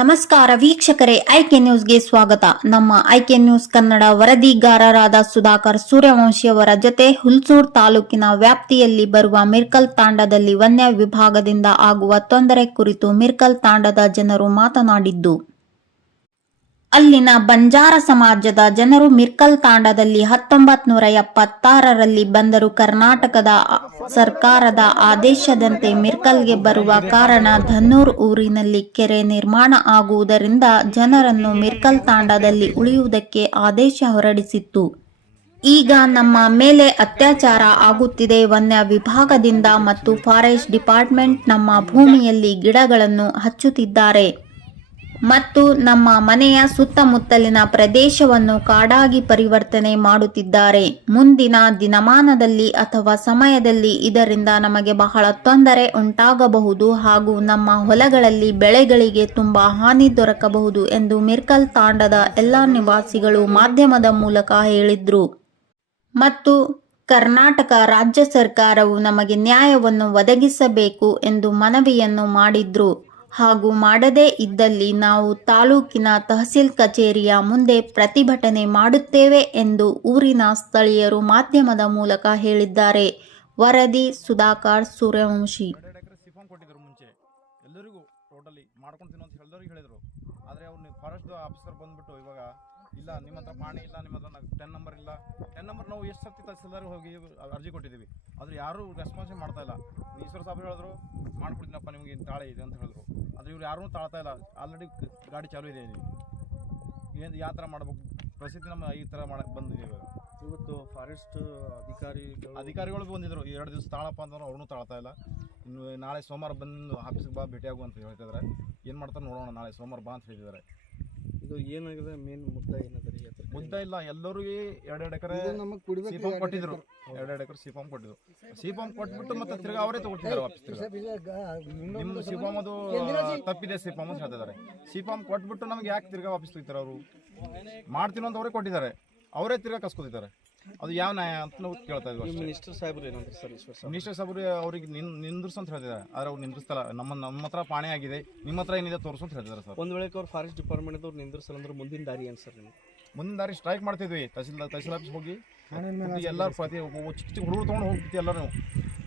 ನಮಸ್ಕಾರ ವೀಕ್ಷಕರೇ, ಐಕೆ ನ್ಯೂಸ್ಗೆ ಸ್ವಾಗತ. ನಮ್ಮ ಐಕೆ ನ್ಯೂಸ್ ಕನ್ನಡ ವರದಿಗಾರರಾದ ಸುಧಾಕರ್ ಸೂರ್ಯವಂಶಿಯವರ ಜೊತೆ ಹುಲ್ಸೂರ್ ತಾಲೂಕಿನ ವ್ಯಾಪ್ತಿಯಲ್ಲಿ ಬರುವ ಮಿರ್ಕಲ್ ತಾಂಡದಲ್ಲಿ ವನ್ಯ ವಿಭಾಗದಿಂದ ಆಗುವ ತೊಂದರೆ ಕುರಿತು ಮಿರ್ಕಲ್ ತಾಂಡದ ಜನರು ಮಾತನಾಡಿದ್ದು. ಅಲ್ಲಿನ ಬಂಜಾರ ಸಮಾಜದ ಜನರು ಮಿರ್ಕಲ್ ತಾಂಡದಲ್ಲಿ ಹತ್ತೊಂಬತ್ ನೂರ ಎಪ್ಪತ್ತಾರರಲ್ಲಿ ಬಂದರು. ಕರ್ನಾಟಕದ ಸರ್ಕಾರದ ಆದೇಶದಂತೆ ಮಿರ್ಕಲ್ಗೆ ಬರುವ ಕಾರಣ ಧನ್ನೂರ್ ಊರಿನಲ್ಲಿ ಕೆರೆ ನಿರ್ಮಾಣ ಆಗುವುದರಿಂದ ಜನರನ್ನು ಮಿರ್ಕಲ್ ತಾಂಡದಲ್ಲಿ ಉಳಿಯುವುದಕ್ಕೆ ಆದೇಶ ಹೊರಡಿಸಿತ್ತು. ಈಗ ನಮ್ಮ ಮೇಲೆ ಅತ್ಯಾಚಾರ ಆಗುತ್ತಿದೆ. ವನ್ಯ ವಿಭಾಗದಿಂದ ಮತ್ತು ಫಾರೆಸ್ಟ್ ಡಿಪಾರ್ಟ್ಮೆಂಟ್ ನಮ್ಮ ಭೂಮಿಯಲ್ಲಿ ಗಿಡಗಳನ್ನು ಹಚ್ಚುತ್ತಿದ್ದಾರೆ. ಮತ್ತು ನಮ್ಮ ಮನೆಯ ಸುತ್ತಮುತ್ತಲಿನ ಪ್ರದೇಶವನ್ನು ಕಾಡಾಗಿ ಪರಿವರ್ತನೆ ಮಾಡುತ್ತಿದ್ದಾರೆ. ಮುಂದಿನ ದಿನಮಾನದಲ್ಲಿ ಅಥವಾ ಸಮಯದಲ್ಲಿ ಇದರಿಂದ ನಮಗೆ ಬಹಳ ತೊಂದರೆ ಉಂಟಾಗಬಹುದು ಹಾಗೂ ನಮ್ಮ ಹೊಲಗಳಲ್ಲಿ ಬೆಳೆಗಳಿಗೆ ತುಂಬಾ ಹಾನಿ ದೊರಕಬಹುದು ಎಂದು ಮಿರ್ಕಲ್ ತಾಂಡದ ಎಲ್ಲ ನಿವಾಸಿಗಳು ಮಾಧ್ಯಮದ ಮೂಲಕ ಹೇಳಿದ್ರು. ಮತ್ತು ಕರ್ನಾಟಕ ರಾಜ್ಯ ಸರ್ಕಾರವು ನಮಗೆ ನ್ಯಾಯವನ್ನು ಒದಗಿಸಬೇಕು ಎಂದು ಮನವಿಯನ್ನು ಮಾಡಿದ್ರು. ಹಾಗೂ ಮಾಡದೇ ಇದ್ದಲ್ಲಿ ನಾವು ತಾಲೂಕಿನ ತಹಸೀಲ್ ಕಚೇರಿಯ ಮುಂದೆ ಪ್ರತಿಭಟನೆ ಮಾಡುತ್ತೇವೆ ಎಂದು ಊರಿನ ಸ್ಥಳೀಯರು ಮಾಧ್ಯಮದ ಮೂಲಕ ಹೇಳಿದ್ದಾರೆ. ವರದಿ ಸುಧಾಕರ್ ಸೂರ್ಯವಂಶಿ. ಎಲ್ಲರಿಗೂ ಟೋಟಲಿ ಅಂತ ಹೇಳಿದರು. ಆದರೆ ಅವ್ರು ಆಫೀಸರ್ ಬಂದ್ಬಿಟ್ಟು ಇವಾಗ ಇಲ್ಲ, ನಿಮ್ಮ ಹತ್ರ ಪಾಣಿ ಇಲ್ಲ, ನಿಮ್ಮ ಹತ್ರ ಟೆನ್ ನಂಬರ್ ಇಲ್ಲ. ಟೆನ್ ನಂಬರ್ ನಾವು ಎಷ್ಟು ಸರ್ತಿ ತಹಸೀಲ್ದಾರ್ ಹೋಗಿ ಅರ್ಜಿ ಕೊಟ್ಟಿದ್ದೀವಿ. ಆದರೆ ಯಾರೂ ರೆಸ್ಪಾನ್ಸೇ ಮಾಡ್ತಾ ಇಲ್ಲ. ಈಶ್ವರ ಸಾಹೇಬ್ರು ಹೇಳಿದ್ರು, ಮಾಡ್ಕೊಡ್ತೀನಪ್ಪ ನಿಮಗೆ ತಾಳೆ ಇದೆ ಅಂತ ಹೇಳಿದ್ರು. ಆದರೆ ಇವ್ರು ಯಾರೂ ತಾಳ್ತಾ ಇಲ್ಲ. ಆಲ್ರೆಡಿ ಗಾಡಿ ಚಾಲೂ ಇದೆ ಇಲ್ಲಿ. ಏನು ಯಾವ ಥರ ಮಾಡ್ಬೇಕು? ಪರಿಸ್ಥಿತಿ ನಮ್ಮ ಈ ಥರ ಮಾಡೋಕ್ಕೆ ಬಂದಿದೆ ಇವಾಗ. ಇವತ್ತು ಫಾರೆಸ್ಟ್ ಅಧಿಕಾರಿ ಅಧಿಕಾರಿಗಳು ಬಂದಿದ್ರು. ಎರಡು ದಿವಸ ತಾಳಪ್ಪ ಅಂತಂದ್ರೆ ಅವ್ರನ್ನೂ ತಾಳ್ತಾ ಇಲ್ಲ. ಇನ್ನು ನಾಳೆ ಸೋಮವಾರ ಬಂದು ಆಫೀಸ್ಗೆ ಬಾ ಭೇಟಿಯಾಗು ಅಂತ ಹೇಳ್ತಿದ್ದಾರೆ ಏನು ಮಾಡ್ತಾರೆ ನೋಡೋಣ ನಾಳೆ ಸೋಮವಾರ ಬಾ ಅಂತ ಹೇಳಿದ್ದಾರೆ. ಇದು ಏನಾಗಿದೆ? ಮೇನ್ ಮುದ್ದೆ ಏನದ ರೀ ಅದ್ರ ಮುದ್ದೆ ಇಲ್ಲ ಎಲ್ಲರಿಗೆ ಎರಡೆರಡು ಎಕರೆ ಸಿಫಾಮ್ ಕೊಟ್ಟಿದ್ರು. ಎರಡೆರಡು ಎಕರೆ ಸಿಫಾಮ್ ಕೊಟ್ಟಿದ್ರು. ಸಿಫಾಮ್ ಕೊಟ್ಬಿಟ್ಟು ಮತ್ತೆ ತಿರ್ಗಾ ಅವರೇ ತಗೊಳ್ತಿದ್ದಾರೆ ವಾಪಸ್ ತಿರ್ಗಾ. ನಿಮ್ದು ಸಿಫಾಮ್ ಅದು ತಪ್ಪಿದೆ ಸಿಫಾಮ್ ಅಂತ ಹೇಳ್ತಿದ್ದಾರೆ. ಸಿಫಾಮ್ ಕೊಟ್ಬಿಟ್ಟು ನಮ್ಗೆ ಯಾಕೆ ತಿರ್ಗಾ ವಾಪಸ್ ತೆಗಿತಾರೆ ಅವರು? ಮಾಡ್ತೀನೋ ಅಂತ ಅವರೇ ಕೊಟ್ಟಿದ್ದಾರೆ. ಅವರೇ ತಿರ್ಗಾ ಕಸ್ಕೊತಿದ್ದಾರೆ. ಅದು ಯಾವ ನ್ಯಾಯ ಅಂತ ನಾವು ಕೇಳ್ತಾ ಇದ್ವಿ. ಮಿನಿಸ್ಟರ್ ಸಾಹೇಬ್ರು ಏನಂತ ಸರ್ ಮಿನಿಸ್ಟರ್ ಸಾಹೇಬ್ರು ಅವ್ರಿಗೆ ನಿನ್ ನಿಂದ್ರಸ್ ಅಂತ ಹೇಳ್ತಿದ್ದಾರೆ. ಆದ್ರೆ ಅವ್ರು ನಿಂದ್ರಿಸ್ತಲ್ಲ. ನಮ್ಮ ನಮ್ಮ ಹತ್ರ ಪಾಣಿ ಆಗಿದೆ. ನಿಮ್ಮ ಹತ್ರ ಏನಿದೆ ತೋರಿಸು ಅಂತ ಹೇಳ್ತಿದ್ದಾರೆ ಸರ್. ಒಂದ್ ವೇಳೆ ಅವ್ರು ಫಾರೆಸ್ಟ್ ಡಿಪಾರ್ಟ್ಮೆಂಟ್ ಅವ್ರು ನಿಂದ್ರಸಲ್ಲ ಅಂದ್ರೆ ಮುಂದಿನ ದಾರಿ ಏನು ಸರ್ ನಿಮ್ಗೆ? ಮುಂದಿನ ದಾರಿ ಸ್ಟ್ರೈಕ್ ಮಾಡ್ತಿದ್ವಿ. ತಹಸೀಲ್ ತಹಸೀಲ್ ಆಫೀಸ್ ಹೋಗಿ. ಎಲ್ಲರೂ ಪ್ರತಿ ಚಿಕ್ಕ ಚಿಕ್ಕ ಹುಡುಗರು ತೊಗೊಂಡು ಹೋಗ್ಬಿಟ್ಟು ಎಲ್ಲರೂ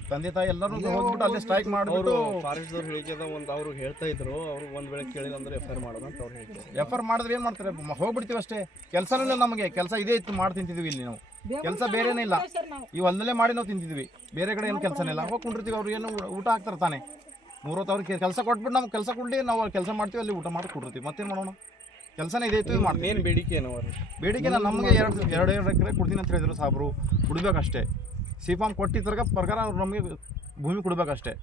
ತಂದೆ ತಾಯಿ ಎಲ್ಲರೂ ಹೋಗ್ಬಿಟ್ಟು ಅಲ್ಲೇ ಸ್ಟ್ರೈಕ್ ಮಾಡಿದ್ರು ಮಾಡಿಬಿಟ್ಟು ಫಾರೆಸ್ಟ್ ಅವ್ರು ಒಂದು ಅವ್ರು ಹೇಳ್ತಾ ಇದ್ರು. ಅವ್ರು ಒಂದ್ ವೇಳೆ ಕೇಳಿಲ್ಲ ಅಂದ್ರೆ ಎಫ್ ಐ ಆರ್ ಅಂತ ಅವ್ರು ಹೇಳ್ತಾರೆ ಎಫ್ ಆರ್ ಮಾಡಿದ್ರೆ ಏನು ಮಾಡ್ತಾರೆ? ಹೋಗ್ಬಿಡ್ತೀವಿ ಅಷ್ಟೇ. ಕೆಲಸನೇ ಇಲ್ಲ ನಮಗೆ. ಕೆಲಸ ಇದೇ ಇತ್ತು ಮಾಡಿ ತಿಂತಿದ್ವಿ ಇಲ್ಲಿ ನಾವು. ಕೆಲಸ ಬೇರೆನೇ ಇಲ್ಲ. ಈ ಅಲ್ಲೇ ಮಾಡಿ ನಾವು ತಿಂತಿದ್ವಿ. ಬೇರೆ ಕಡೆ ಏನು ಕೆಲಸನೇ ಇಲ್ಲ. ಹೋಗಿ ಕುಂಡಿರ್ತೀವಿ. ಅವ್ರು ಏನು ಊಟ ಹಾಕ್ತಾರೆ ತಾನೆ. ನೂರತ್ತು ಅವ್ರಿಗೆ ಕೆಲಸ ಕೊಟ್ಬಿಟ್ಟು ನಮ್ಗೆ ಕೆಲಸ ಕೊಡ್ಲಿ. ನಾವು ಕೆಲಸ ಮಾಡ್ತೀವಿ ಅಲ್ಲಿ ಊಟ ಮಾಡಿ ಕೊಡಿರ್ತೀವಿ. ಮತ್ತೇನು ಮಾಡೋಣ? ಕೆಲಸನೇ ಇದೆ ಇತ್ತು ಇದು ಮಾಡ್ತೀವಿ ಮೇನ್ ಬೇಡಿಕೆ ಏನು ಅವ್ರು ಬೇಡಿಕೆ ನಾನು ನಮಗೆ ಎರಡು ಎರಡು ಎರಡು ಎಕರೆ ಕೊಡ್ತೀನಿ ಅಂತ ಹೇಳಿದ್ರು ಸಾಬ್ರು ಕುಡಿಬೇಕಷ್ಟೇ ಸಿಫಾಮ್ ಕೊಟ್ಟಿದ್ರಾಗ ಪ್ರಕಾರ ಅವ್ರು ನಮಗೆ ಭೂಮಿ ಕೊಡ್ಬೇಕಷ್ಟೇ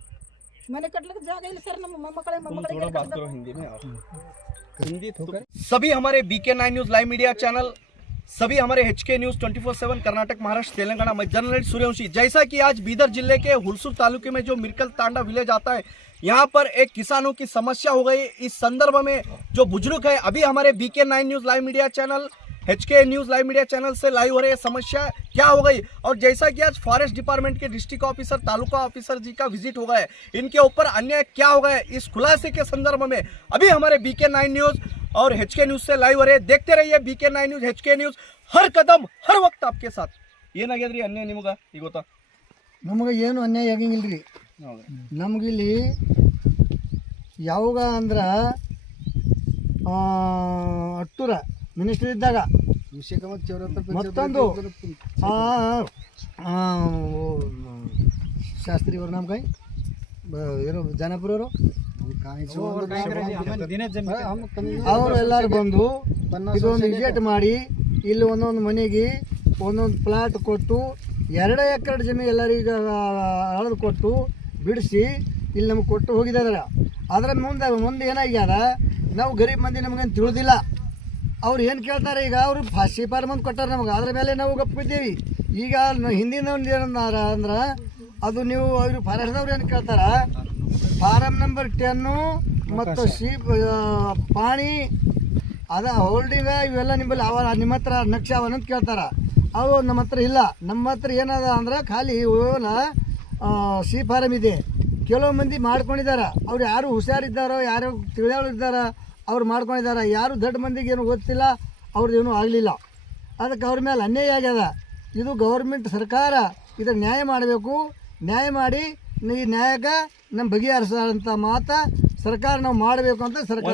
ಮನೆ ಕಟ್ಲಿಕ್ಕೆ ಜಾಗ ಇಲ್ಲ ಸರ್ ನಮ್ಮ ಮೊಮ್ಮಕ್ಕಳೇ तुम ಮೊಮ್ಮಕ್ಕಳಿಗೆ थोड़ा बात करो हिंदी में आप हिंदी तो सभी हमारे BK nine news live media channel सभी हमारे H K news twenty four seven Karnataka, Maharashtra, Telangana, मैं जर्नलिस्ट सूर्यवंशी। जैसा कि आज बीदर ज़िले के हुलसूर तालुके में जो मिरकल तांडा विलेज आता है, यहाँ पर एक किसानों की समस्या हो गई। इस संदर्भ में जो बुज़ुर्ग है, अभी हमारे BK nine news live media channel H K news live media channel से लाइव हो रही है समस्या। क्या हो गई? और जैसा कि आज फॉरेस्ट डिपार्टमेंट के district officer taluka officer ji का विज़िट हो गया है। इनके ऊपर अन्याय क्या हो गया है? इस खुलासे के संदर्भ में अभी हमारे बीके नाइन न्यूज़ और एच के न्यूज से लाइव हो रहे हैं देखते रहिए BK nine news H K news हर कदम हर वक्त आपके साथ ಏನಾಗ್ಯದ್ರಿ ಅನ್ಯ ನಿಮ್ಗೆ ಈಗ ಗೊತ್ತಾ ನಮಗೆ ಏನು ಅನ್ಯಾಯ ಆಗಂಗಿಲ್ಲ ರೀ ನಮಗಿಲ್ಲಿ ಯಾವಾಗ ಅಂದ್ರೆ ಅಟ್ಟೂರ ಮಿನಿಸ್ಟರ್ ಇದ್ದಾಗ ಮತ್ತೊಂದು ಆ, ಆ, ಓ, ಶಾಸ್ತ್ರಿ ಅವ್ರ ನಮ್ಮ ಕೈ ಇರೋ ಜನಪುರವರು ಅವರು ಎಲ್ಲರೂ ಬಂದು ಇದೊಂದು ವಿಜೇಟ್ ಮಾಡಿ ಇಲ್ಲಿ ಒಂದೊಂದು ಮನೆಗೆ ಒಂದೊಂದು ಪ್ಲಾಟ್ ಕೊಟ್ಟು ಎರಡು ಎಕರೆ ಜಮೀನು ಎಲ್ಲರಿಗೂ ಅಳದು ಕೊಟ್ಟು ಬಿಡಿಸಿ ಇಲ್ಲಿ ನಮಗೆ ಕೊಟ್ಟು ಹೋಗಿದ್ದಾರೆ ಅದರ ಮುಂದೆ ಮುಂದೆ ಏನಾಗ್ಯಾರ ನಾವು ಗರೀಬ್ ಮಂದಿ ನಮಗೇನು ತಿಳಿದಿಲ್ಲ. ಅವ್ರು ಏನು ಕೇಳ್ತಾರೆ ಈಗ ಅವರು ಫಾಸಿ ಪಾರ್ ಮಂದಿ ಕೊಟ್ಟಾರೆ ನಮಗೆ. ಅದ್ರ ಮೇಲೆ ನಾವು ಗಪ್ಪಿದ್ದೀವಿ ಈಗ ಹಿಂದಿನವ್ರು ಹಿಂದಿನ ಅಂದ್ರೆ ಅದು ನೀವು ಅವರು ಫಾರೆಸ್ಟ್ದವ್ರು ಏನು ಕೇಳ್ತಾರ ಫಾರಮ್ ನಂಬರ್ ಟೆನ್ನು ಮತ್ತು ಶೀಪ್ ಪಾಣಿ ಅದ ಹೋಲ್ಡಿಂಗ ಇವೆಲ್ಲ ನಿಮ್ಮಲ್ಲಿ ಅವ ನಿಮ್ಮ ಹತ್ರ ನಕ್ಷೆ ಅವನ ಅಂತ ಕೇಳ್ತಾರೆ. ಅವು ನಮ್ಮ ಹತ್ರ ಇಲ್ಲ. ನಮ್ಮ ಹತ್ರ ಏನದ ಅಂದ್ರೆ ಖಾಲಿ ಓಲ ಸಿ ಫಾರಮ್ ಇದೆ. ಕೆಲವು ಮಂದಿ ಮಾಡ್ಕೊಂಡಿದ್ದಾರೆ ಅವ್ರು ಯಾರು ಹುಷಾರಿದ್ದಾರೋ ಯಾರು ತಿಳಿಯೋರು ಇದ್ದಾರ ಅವ್ರು ಮಾಡ್ಕೊಂಡಿದ್ದಾರೆ ಯಾರು ದೊಡ್ಡ ಮಂದಿಗೆ ಏನು ಗೊತ್ತಿಲ್ಲ ಅವ್ರದ್ದು ಏನೂ ಆಗಲಿಲ್ಲ. ಅದಕ್ಕೆ ಅವ್ರ ಮೇಲೆ ಅನ್ಯಾಯ ಆಗ್ಯದ. ಇದು ಗೌರ್ಮೆಂಟ್ ಸರ್ಕಾರ ಇದಕ್ಕೆ ನ್ಯಾಯ ಮಾಡಬೇಕು. ನ್ಯಾಯ ಮಾಡಿ ಈ ನ್ಯಾಯಕ ನಮ್ಮ ಬಗೆಹರಿಸಂತ ಮಾತ ಸರ್ಕಾರ ನಾವು ಮಾಡಬೇಕು ಅಂತ ಸರ್ಕಾರ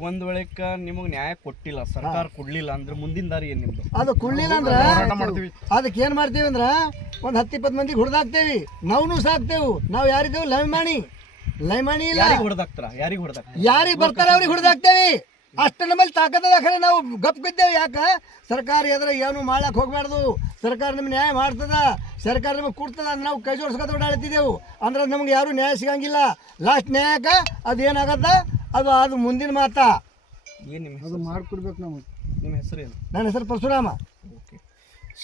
ಒಂದ್ ವೇಳೆ ವೇಳೆಕ ನಿಮಗೆ ನ್ಯಾಯ ಕೊಟ್ಟಿಲ್ಲ ಸರ್ಕಾರ ಕೊಡ್ಲಿಲ್ಲ ಅಂದ್ರೆ ಮುಂದಿನ ದಾರಿ ಏನ್ ನಿಮ್ದು? ಅದು ಕೊಡ್ಲಿಲ್ಲ ಅಂದ್ರೆ ಅದಕ್ಕೆ ಏನ್ ಮಾಡ್ತೀವಿ ಅಂದ್ರೆ ಒಂದ್ ಹತ್ತು ಇಪ್ಪತ್ತು ಮಂದಿಗೆ ಹೊಡೆದಾಕ್ತೇವಿ. ನಾವು ಸಾಕ್ತೇವು. ನಾವು ಯಾರಿದ್ದೇವೆ? ಲೈಮಾಣಿ. ಲೈಮಾಣಿ ಇಲ್ಲ. ಯಾರಿಗೆ ಹೊಡೆದಾಕ್ತಾರ? ಯಾರಿಗೆ ಹೊಡೆದಾಕ್ತಾರ? ಯಾರಿಗೆ ಬರ್ತಾರೆ ಅವ್ರಿಗೆ ಹೊಡೆದಾಕ್ತೇವಿ. ಅಷ್ಟು ನಮ್ಮಲ್ಲಿ ತಾಕತ್ತದ ಖರೆ ನಾವು ಗಪ್ ಬಿದ್ದೇವೆ ಯಾಕೆ? ಸರ್ಕಾರ ಎದ್ರ ಏನು ಮಾಡಕ್ ಹೋಗಬಾರ್ದು. ಸರ್ಕಾರ ನಮ್ಗೆ ನ್ಯಾಯ ಮಾಡ್ತದ. ಸರ್ಕಾರ ನಮಗೆ ಕೊಡ್ತದ ಅಂತ ನಾವು ಕೈ ಜೋಡಿಸ್ಕೊತ ಓಡಾಡ್ತಿದ್ದೆವು. ಅಂದ್ರೆ ನಮ್ಗೆ ಯಾರು ನ್ಯಾಯ ಸಿಗಂಗಿಲ್ಲ. ಲಾಸ್ಟ್ ನ್ಯಾಯಕ್ಕೆ ಅದು ಏನಾಗತ್ತ? ಅದು ಅದು ಮುಂದಿನ ಮಾತಾ. ಏನು ನಿಮ್ಮ ಅದು ಮಾಡ್ಕೊಡ್ಬೇಕು ನಾವು. ನಿಮ್ಮ ಹೆಸರು ಏನು? ನನ್ನ ಹೆಸರು Parashurama.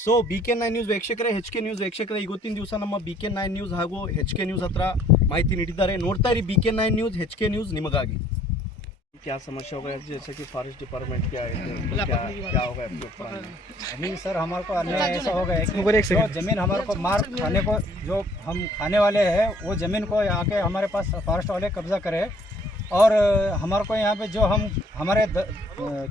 So B K nine news ವೀಕ್ಷಕರೇ ಹೆಚ್ ಕೆ ನ್ಯೂಸ್ ವೀಕ್ಷಕರೇ ಇವತ್ತಿನ ದಿವಸ ನಮ್ಮ ಬಿ ಕೆ ನೈನ್ ನ್ಯೂಸ್ ಹಾಗೂ ಹೆಚ್ ಕೆ ನ್ಯೂಸ್ ಹತ್ರ ಮಾಹಿತಿ ನೀಡಿದ್ದಾರೆ. ನೋಡ್ತಾ ಇರಿ B K nine news H K news ನಿಮಗಾಗಿ. क्या समस्या होगा? जैसे कि फॉरेस्ट डिपार्टमेंट क्या है तो क्या क्या होगा आपके ऊपर अभी सर हमारे को अन्याय ऐसा हो। गया है कि जो ज़मीन हमारे को मार खाने को जो हम खाने वाले हैं वो ज़मीन को आके हमारे पास फॉरेस्ट वाले कब्जा करे और हमारे को यहाँ पे जो हम हमारे द,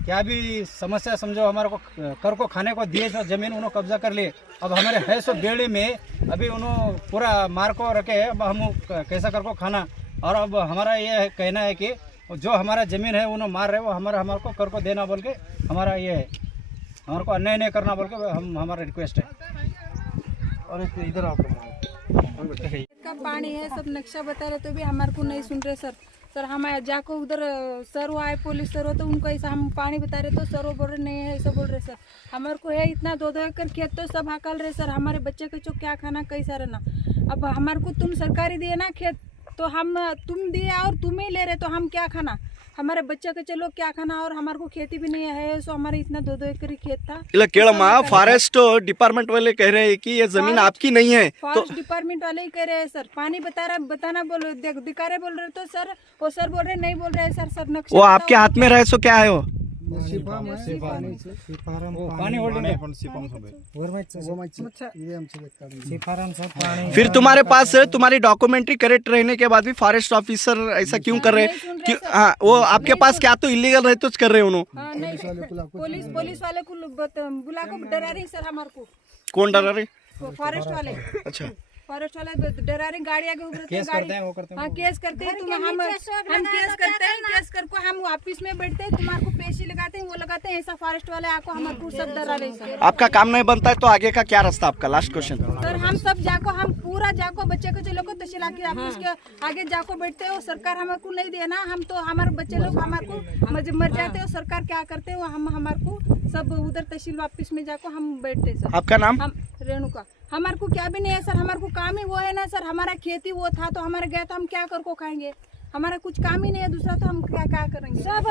क्या भी समस्या समझो हमारे को कर को खाने को दिए जो ज़मीन उन्होंने कब्जा कर लिए अब हमारे है सो बेड़ी में अभी उन्होंने पूरा मार को रखे अब हम कैसा कर को खाना? और अब हमारा ये कहना है कि जो हमारा ज़मीन है उन्होंने मार रहे वो हमारा हमारे को कर को देना बोल के हमारा ये है। हमारे को अन्याय नहीं करना बोल के हम हमारा रिक्वेस्ट है। और इधर आओ। का पानी है सब नक्शा बता रहे तो भी हमारे को नहीं सुन रहे सर। सर हम जाको उधर सर वो आए पुलिस सर हो तो उनको ऐसा हम पानी बता रहे तो सर वो बोल रहे नहीं है ऐसा बोल रहे सर। हमारे को है इतना दो दो एकड़ खेत तो सब हकल रहे सर। हमारे बच्चे को जो क्या खाना कैसा रहना अब हमारे को तुम सरकारी दिए ना खेत तो हम तुम दिए और तुम ही ले रहे तो हम क्या खाना? हमारे बच्चे के चलो क्या खाना? और हमारे को खेती भी नहीं है सो हमारे इतना दो दो एकड़ खेत था। फॉरेस्ट तो डिपार्टमेंट वाले कह रहे हैं कि ये ज़मीन आपकी नहीं है तो- फॉरेस्ट डिपार्टमेंट वाले ही कह रहे हैं सर पानी बता रहा बताना बोल रहे दिखा रहे बोल रहे तो सर वो सर बोल रहे नहीं बोल रहे सर सर नक्शा वो आपके हाथ में रहे सो क्या है वो? फिर तुम्हारे पास तुम्हारी डॉक्यूमेंट्री करेक्ट रहने के बाद भी फॉरेस्ट ऑफिसर ऐसा क्यों कर रहे हैं? हाँ, वो आपके पास क्या तो इलीगल रहे तो कर रहे उन्होंने कौन डरा रही? फॉरेस्ट वाले। अच्छा। फॉरेस्ट वाले डरा रहे गाड़ी आगे केस करते हैं वो करते हैं हाँ केस करते हैं तुम हम हम केस करते हैं केस करके हम ऑफ़िस में बैठते हैं तुम्हारे को पेशी लगाते हैं वो लगाते हैं ऐसा फॉरेस्ट वाले आको हमारे को सब डरा रहे आपका काम नहीं बनता है तो आगे का क्या रास्ता आपका? लास्ट क्वेश्चन सर हम सब जाको हम पूरा जाको बच्चे को चलो को तहसील के ऑफ़िस के आगे जाको बैठते हो सरकार हमारे को नहीं देना हम तो हमारे बच्चे लोग हमारे को मर मर जाते हो सरकार क्या करते हो हम हमारे को सब उधर तहसील वापिस में जाको हम बैठते सर। आपका नाम? हम रेणुका। हमारे को क्या भी नहीं है सर। हमारे को काम ही वो है ना सर। हमारा खेती वो था तो हमारे गया तो हम क्या कर को खाएँगे? हमारा कुछ काम ही नहीं है दूसरा तो हम क्या क्या करेंगे? सब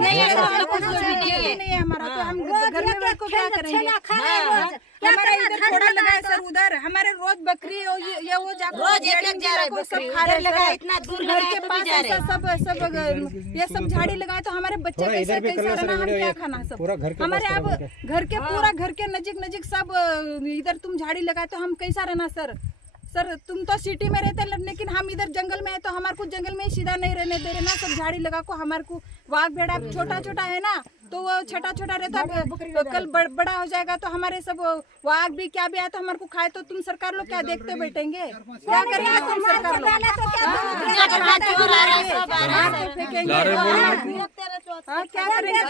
नहीं है हमारा तो हम घर में बैठ को क्या करेंगे? हाँ, इधर थोड़ा लगा है सर उधर। हमारे रोज बकरी ये ये वो जाकर रोज एक एक जा रहा है सब खा रहे इतना दूर घर के पास ऐसा सब सब ये सब झाड़ी लगाए तो हमारे बच्चे कैसे कैसे रहना हम क्या खाना सब? हमारे अब घर के पूरा घर के नजीक नजीक सब इधर तुम झाड़ी लगाए तो हम कैसा रहना सर? सर तुम तो सिटी में रहते हैं लेकिन हम इधर जंगल में है तो हमारे को जंगल में ही सीधा नहीं रहने दे रहे ना सब झाड़ी लगा को हमारे को वाघ भेड़ा छोटा छोटा है ना तो वो छोटा छोटा रहता है तो कल बड़, बड़ा हो जाएगा तो हमारे सब वाघ भी क्या भी आया तो हमारे को खाए तो तुम सरकार लोग क्या देखते बैठेंगे क्या करेंगे तुम सरकार लोग हाँ, तो हाँ, क्या करेंगे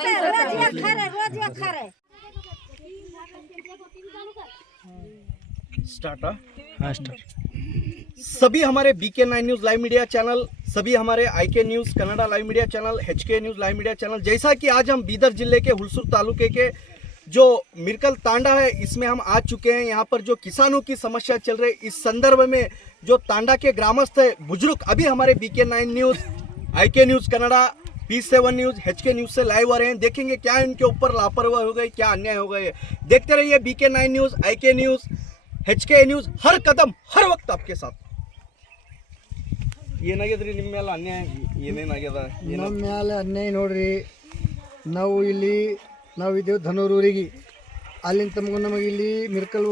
हाँ स्टार्ट सभी हमारे B K nine news live media channel सभी हमारे I K news Kannada live media channel H K news live media channel जैसा कि आज हम बीदर ज़िले के हुलसूर तालुके के जो मिरकल तांडा है, इसमें हम आ चुके हैं। यहाँ पर जो किसानों की समस्या चल रही, इस संदर्भ में जो तांडा के ग्रामस्थ है, बुज़ुर्ग अभी हमारे BK nine news I K news Kannada P seven news H K news से लाइव आ रहे हैं। देखेंगे क्या इनके ऊपर लापरवाही हो गई, क्या अन्याय हो गए देखते रहिए BK nine news I K news H K news ಹರ್ ಕದಮ್ ಹರ್ ವಕ್ತ ಆಪ್ಕೆ ಸಾಥ್ ಏನಾಗ್ಯದ್ರಿ ನಿಮ್ಮ ಮೇಲೆ ಅನ್ಯಾಯ? ಏನೇನಾಗ್ಯದ? ನಮ್ಮ ಮೇಲೆ ಅನ್ಯಾಯ ನೋಡ್ರಿ. ನಾವು ಇಲ್ಲಿ, ನಾವು ಇದ್ದೇವೆ ಧನೂರೂರಿಗೆ. ಅಲ್ಲಿಂದ ತಮಗೂ ನಮಗೆ ಇಲ್ಲಿ ಮಿರ್ಕಲ್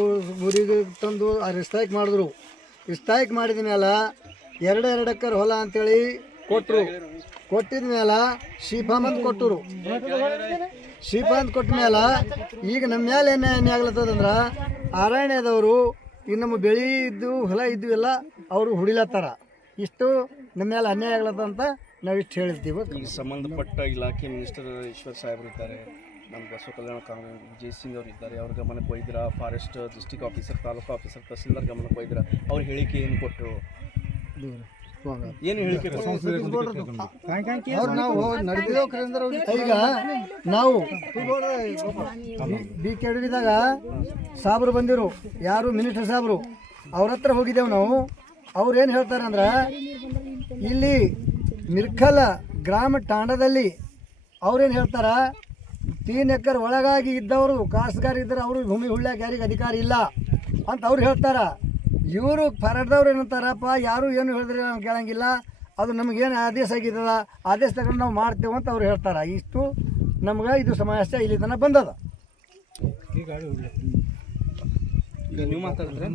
ಊರಿಗೆ ತಂದು ರಿಸ್ತಾಯ್ಕ್ ಮಾಡಿದ್ರು. ರಿಸ್ತಾಯ್ಕ್ ಮಾಡಿದ ಮೇಲೆ ಎರಡು ಎರಡು ಅಕ್ಕರ್ ಹೊಲ ಅಂತೇಳಿ ಕೊಟ್ಟರು ಕೊಟ್ಟಿದ ಮೇಲೆ ಶಿಫಾಮತ್ ಕೊಟ್ಟರು. ಅಂತ ಕೊಟ್ಟ ಮೇಲೆ ಈಗ ನಮ್ಮ ಮೇಲೆ ಏನು ಏನೇ ಆಗ್ಲತ್ತದಂದ್ರೆ ಅರಣ್ಯದವರು ಈಗ ನಮ್ಮ ಬೆಳೆ ಇದ್ದು ಹೊಲ ಇದ್ದು ಎಲ್ಲ ಅವರು ಹುಡಿಲತ್ತಾರ. ಇಷ್ಟು ನಮ್ಮ ಮೇಲೆ ಅನ್ಯಾಯ ಆಗ್ಲತ್ತ ಅಂತ ನಾವು ಇಷ್ಟು ಹೇಳ್ತೀವಿ ಈಗ ಸಂಬಂಧಪಟ್ಟ ಇಲಾಖೆ ಮಿನಿಸ್ಟರ್ ಈಶ್ವರ್ ಸಾಹೇಬ್ರು ಇದ್ದಾರೆ. ನಮ್ಮ ಬಸವ ಕಲ್ಯಾಣ ಕಾನೂನು ವಿಜಯ್ ಸಿಂಗ್ ಅವರು ಇದ್ದಾರೆ. ಅವ್ರ ಗಮನಕ್ಕೆ ಒಯ್ದಿರ forest district officer taluk officer tahsildar ಗಮನಕ್ಕೆ ಒಯ್ದಿರ. ಅವ್ರ ಹೇಳಿಕೆ ಏನು ಕೊಟ್ಟರು ಏನು ಹೇಳಿಕೆ ಅವ್ರು ನಾವು ಈಗ ನಾವು ಬಿ ಕೆ ಡಿದಾಗ ಸಾಬ್ರು ಬಂದಿರು. ಯಾರು ಮಿನಿಸ್ಟರ್ ಸಾಬ್ರು? ಅವ್ರ ಹತ್ರ ಹೋಗಿದ್ದೇವೆ ನಾವು. ಅವ್ರು ಏನು ಹೇಳ್ತಾರೆ ಅಂದ್ರೆ ಇಲ್ಲಿ ನಿರ್ಖಲ ಗ್ರಾಮ ತಾಂಡದಲ್ಲಿ ಅವ್ರೇನು ಹೇಳ್ತಾರ? ತೀನ್ ಎಕರ್ ಒಳಗಾಗಿ ಇದ್ದವರು ಕಾಸುಗಾರ ಇದ್ದರೆ ಅವರು ಭೂಮಿ ಉಳ್ಳಾಕ ಯಾರಿಗೆ ಅಧಿಕಾರ ಇಲ್ಲ ಅಂತ ಅವ್ರು ಹೇಳ್ತಾರ. ಇವರು ಫರಡ್ದವ್ರು ಏನಂತಾರಪ್ಪ ಯಾರು ಏನು ಹೇಳಿದ್ರೆ ನಾವು ಕೇಳಂಗಿಲ್ಲ ಅದು ನಮಗೇನು ಆದೇಶ ಆಗಿದ್ದದ ಆದೇಶ ತಗೊಂಡು ನಾವು ಮಾಡ್ತೇವೆ ಅಂತ ಅವ್ರು ಹೇಳ್ತಾರ ಇಷ್ಟು ನಮ್ಗೆ ಇದು ಸಮಸ್ಯೆ ಇಲ್ಲಿ ತನಕ ಬಂದದ ನೀವು ಮಾತಾಡಿದ್ರೆ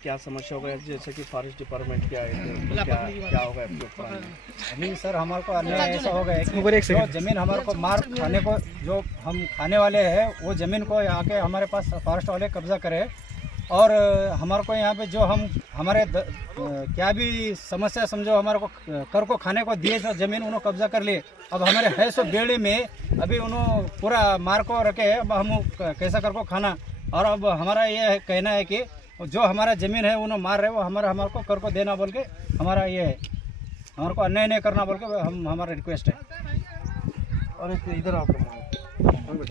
क्या समस्या होगा जैसे कि फॉरेस्ट डिपार्टमेंट क्या है तो क्या क्या होगा आपके ऊपर अभी सर हमारे को अन्याय ऐसा हो गया कि जो जमीन हमारे को मार खाने को जो हम खाने वाले हैं वो जमीन को आके हमारे पास फॉरेस्ट वाले कब्जा करे और हमारे को यहाँ पे जो हम हमारे द, क्या भी समस्या समझो हमारे को कर को खाने को दिए जो ज़मीन उन्होंने कब्जा कर लिए अब हमारे है सो बेड़ी में अभी उन्होंने पूरा मार को रखे अब हम कैसा कर को खाना। और अब हमारा ये कहना है कि जो हमारा ज़मीन है उन्होंने मार रहे वो हमारा हमारे को कर को देना बोल के हमारा ये है। हमारे को अन्याय नहीं करना बोल के हम हमारा रिक्वेस्ट है। और इधर आओ।